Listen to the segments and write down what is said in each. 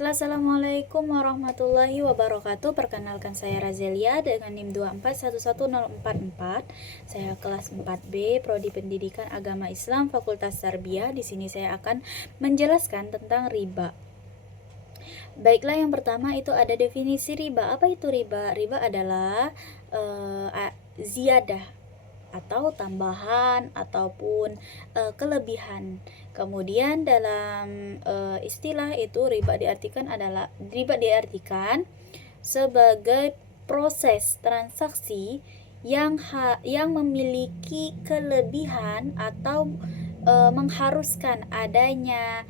Baiklah, Assalamualaikum warahmatullahi wabarakatuh. Perkenalkan saya Razelia dengan NIM 2411044. Saya kelas 4B, Prodi Pendidikan Agama Islam Fakultas Tarbiyah. Di sini saya akan menjelaskan tentang riba. Baiklah, yang pertama itu ada definisi riba. Apa itu riba? Riba adalah ziyadah atau tambahan ataupun kelebihan. Kemudian dalam istilah itu riba diartikan sebagai proses transaksi yang memiliki kelebihan atau mengharuskan adanya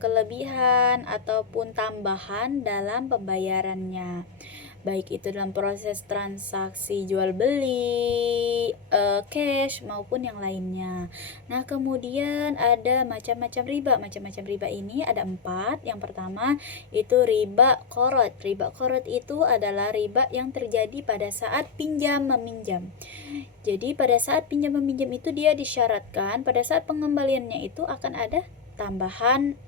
kelebihan ataupun tambahan dalam pembayarannya, baik itu dalam proses transaksi jual beli, cash maupun yang lainnya. Nah, kemudian ada macam-macam riba. Macam-macam riba ini ada 4. Yang pertama itu riba qorot. Riba qorot itu adalah riba yang terjadi pada saat pinjam meminjam. Jadi pada saat pinjam meminjam itu dia disyaratkan pada saat pengembaliannya itu akan ada tambahan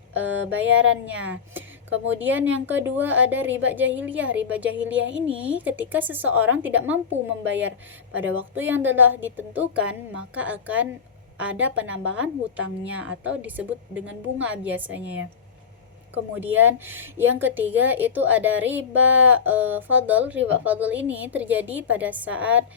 bayarannya. Kemudian yang kedua ada riba jahiliyah. Riba jahiliyah ini ketika seseorang tidak mampu membayar pada waktu yang telah ditentukan, maka akan ada penambahan hutangnya atau disebut dengan bunga biasanya ya. Kemudian yang ketiga itu ada riba fadl. Riba fadl ini terjadi pada saat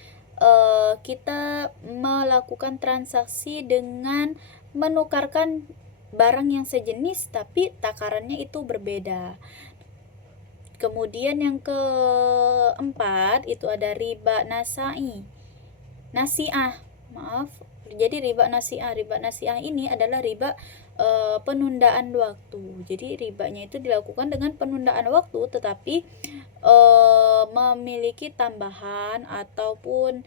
kita melakukan transaksi dengan menukarkan barang yang sejenis tapi takarannya itu berbeda. Kemudian yang keempat itu ada riba nasi'ah. Jadi riba nasi'ah ini adalah riba penundaan waktu. Jadi ribanya itu dilakukan dengan penundaan waktu tetapi memiliki tambahan ataupun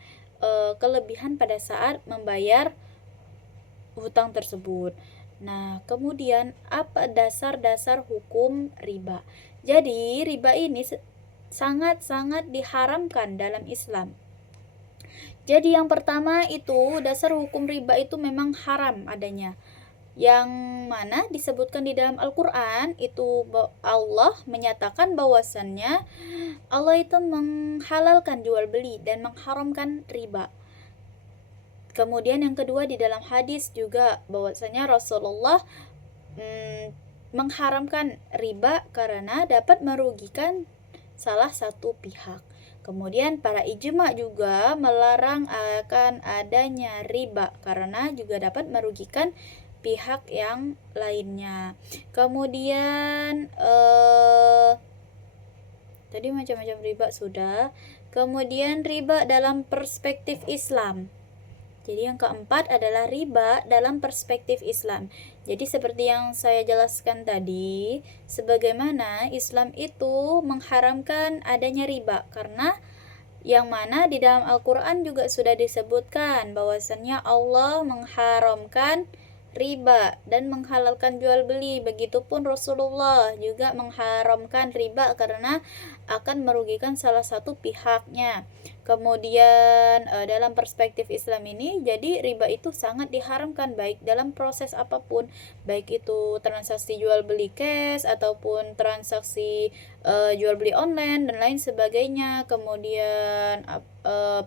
kelebihan pada saat membayar hutang tersebut. Nah, kemudian apa dasar-dasar hukum riba? Jadi, riba ini sangat-sangat diharamkan dalam Islam. Jadi, yang pertama itu dasar hukum riba itu memang haram adanya. Yang mana disebutkan di dalam Al-Qur'an itu Allah menyatakan bahwasannya Allah itu menghalalkan jual beli dan mengharamkan riba. Kemudian yang kedua di dalam hadis juga bahwasanya Rasulullah mengharamkan riba karena dapat merugikan salah satu pihak. Kemudian para ijma juga melarang akan adanya riba karena juga dapat merugikan pihak yang lainnya. Kemudian tadi macam-macam riba sudah. Kemudian riba dalam perspektif Islam. Jadi yang keempat adalah riba dalam perspektif Islam. Jadi seperti yang saya jelaskan tadi, sebagaimana Islam itu mengharamkan adanya riba karena yang mana di dalam Al-Qur'an juga sudah disebutkan bahwasannya Allah mengharamkan riba dan menghalalkan jual beli. Begitupun Rasulullah juga mengharamkan riba karena akan merugikan salah satu pihaknya. Kemudian dalam perspektif Islam ini, jadi riba itu sangat diharamkan baik dalam proses apapun, baik itu transaksi jual beli cash ataupun transaksi jual beli online dan lain sebagainya. Kemudian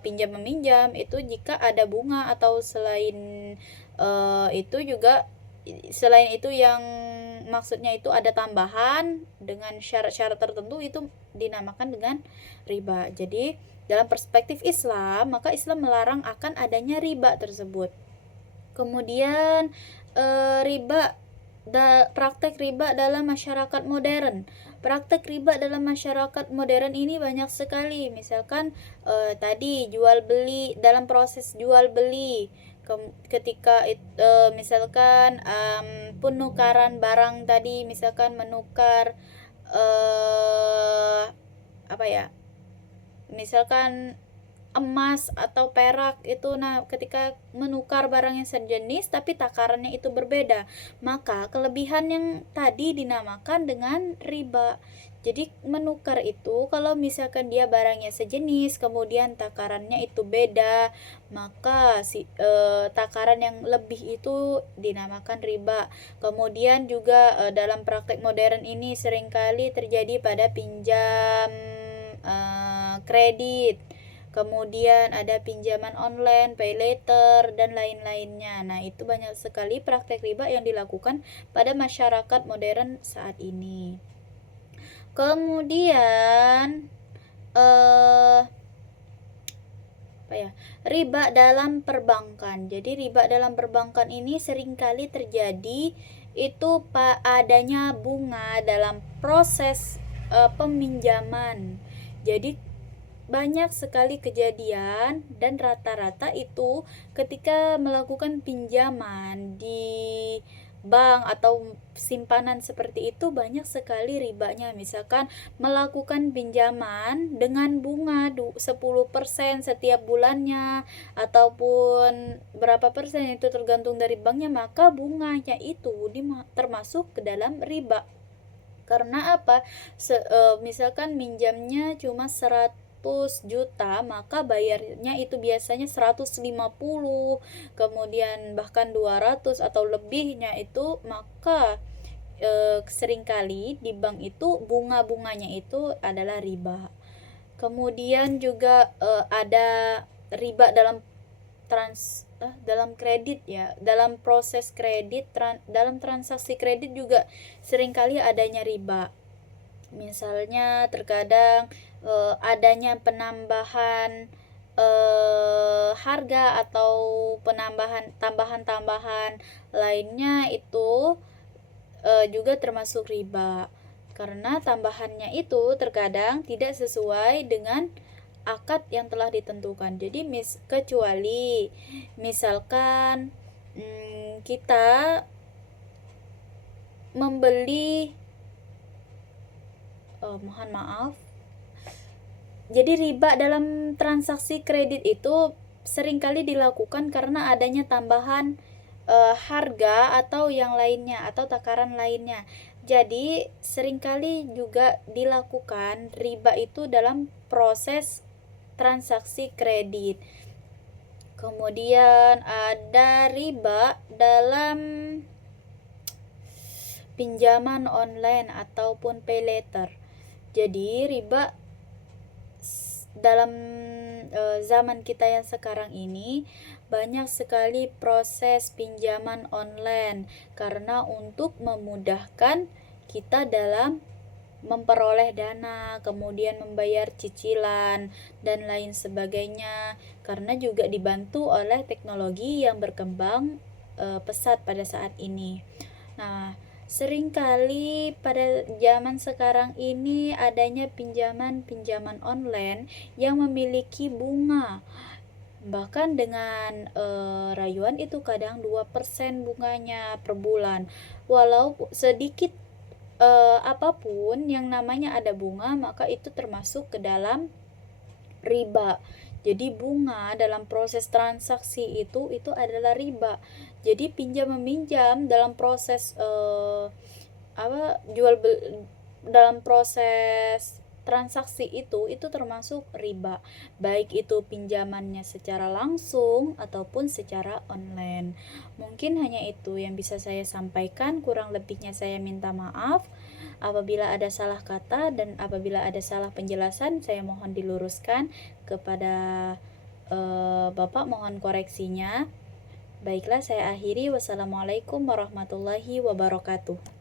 pinjam meminjam itu jika ada bunga atau selain itu yang maksudnya itu ada tambahan dengan syarat-syarat tertentu, itu dinamakan dengan riba. Jadi dalam perspektif Islam, maka Islam melarang akan adanya riba tersebut. Kemudian praktek riba dalam masyarakat modern. Praktek riba dalam masyarakat modern ini banyak sekali. Misalkan tadi jual beli, dalam proses jual beli, ketika misalkan penukaran barang tadi, misalkan menukar misalkan emas atau perak itu. Nah, ketika menukar barang yang sejenis tapi takarannya itu berbeda, maka kelebihan yang tadi dinamakan dengan riba. Jadi menukar itu kalau misalkan dia barangnya sejenis kemudian takarannya itu beda, maka takaran yang lebih itu dinamakan riba. Kemudian juga dalam praktek modern ini seringkali terjadi pada pinjam kredit. Kemudian ada pinjaman online, pay later, dan lain-lainnya. Nah, itu banyak sekali praktek riba yang dilakukan pada masyarakat modern saat ini. Kemudian riba dalam perbankan. Jadi riba dalam perbankan ini seringkali terjadi itu adanya bunga dalam proses peminjaman. Jadi banyak sekali kejadian dan rata-rata itu ketika melakukan pinjaman di bank atau simpanan seperti itu banyak sekali ribanya. Misalkan melakukan pinjaman dengan bunga 10% setiap bulannya ataupun berapa persen itu tergantung dari banknya, maka bunganya itu termasuk ke dalam riba. Karena apa? Misalkan minjamnya cuma 100 juta, maka bayarnya itu biasanya 150, kemudian bahkan 200 atau lebihnya itu, maka seringkali di bank itu bunga-bunganya itu adalah riba. Kemudian juga ada riba dalam kredit ya, dalam proses kredit, dalam transaksi kredit juga seringkali adanya riba. Misalnya terkadang adanya penambahan harga atau tambahan lainnya itu juga termasuk riba, karena tambahannya itu terkadang tidak sesuai dengan akad yang telah ditentukan. Jadi kecuali misalkan kita membeli mohon maaf. Jadi riba dalam transaksi kredit itu seringkali dilakukan karena adanya tambahan harga atau yang lainnya atau takaran lainnya. Jadi seringkali juga dilakukan riba itu dalam proses transaksi kredit. Kemudian ada riba dalam pinjaman online ataupun pay later. Jadi riba dalam zaman kita yang sekarang ini banyak sekali proses pinjaman online karena untuk memudahkan kita dalam memperoleh dana, kemudian membayar cicilan dan lain sebagainya, karena juga dibantu oleh teknologi yang berkembang pesat pada saat ini. Nah, seringkali pada zaman sekarang ini adanya pinjaman online yang memiliki bunga. Bahkan dengan rayuan itu kadang 2% bunganya per bulan. Walau sedikit apapun yang namanya ada bunga, maka itu termasuk ke dalam riba. Jadi bunga dalam proses transaksi itu adalah riba. Jadi pinjam meminjam dalam proses dalam proses transaksi itu termasuk riba, baik itu pinjamannya secara langsung ataupun secara online. Mungkin hanya itu yang bisa saya sampaikan, kurang lebihnya saya minta maaf apabila ada salah kata dan apabila ada salah penjelasan, saya mohon diluruskan kepada Bapak, mohon koreksinya. Baiklah, saya akhiri. Wassalamualaikum warahmatullahi wabarakatuh.